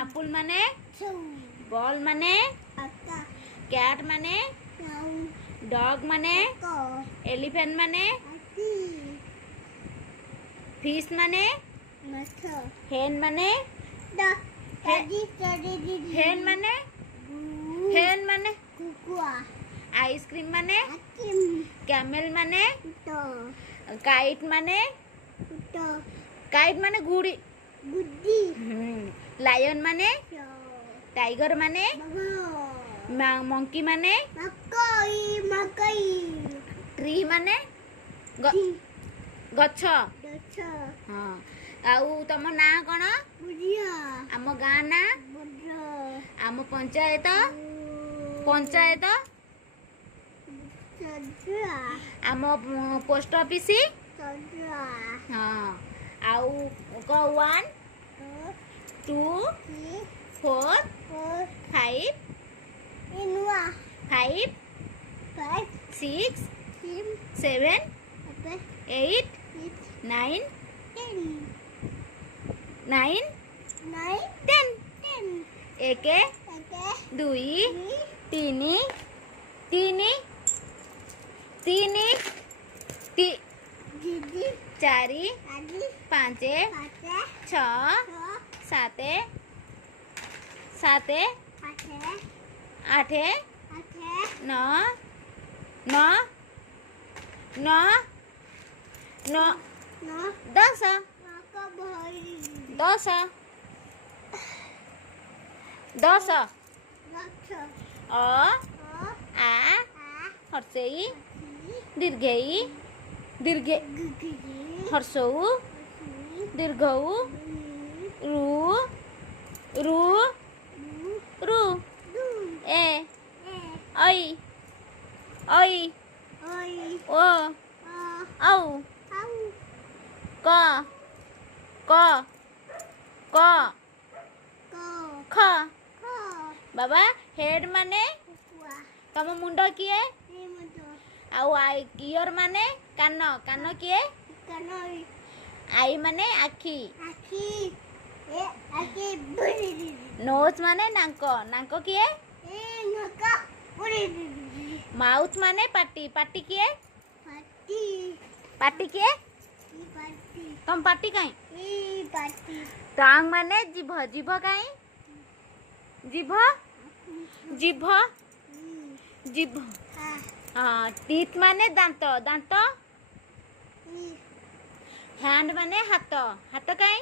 apple माने ball माने cat माने dog माने elephant माने fish माने hen माने hen माने आइसक्रीम माने कैमल माने काइट माने गुड़ी लायन माने टाइगर माने मंकी माने ट्री माने गछ हाँ आउ तुम ना कौन आम गाँ ना आम पंचायत आम पोस्ट ऑफिस हाँ आउ 1 2 4 5 6 7 8 9 10 एक 2 3 4 5 6 7 8 9 10 अ आ हर्षई दीर्घ हर्षऊ दीर्घऊ रू ए ऐ ओ औ क ख बाबा हेड माने तम मुंड किए आउ इयर माने कान किए आई माने आखी नोज माने नाक किए माउथ माने पाटी किए किए तुम पाटी कहीं टांग माने जीभ कहीं जीभ हाँ टीथ माने दांत हैंड माने हाथ कहीं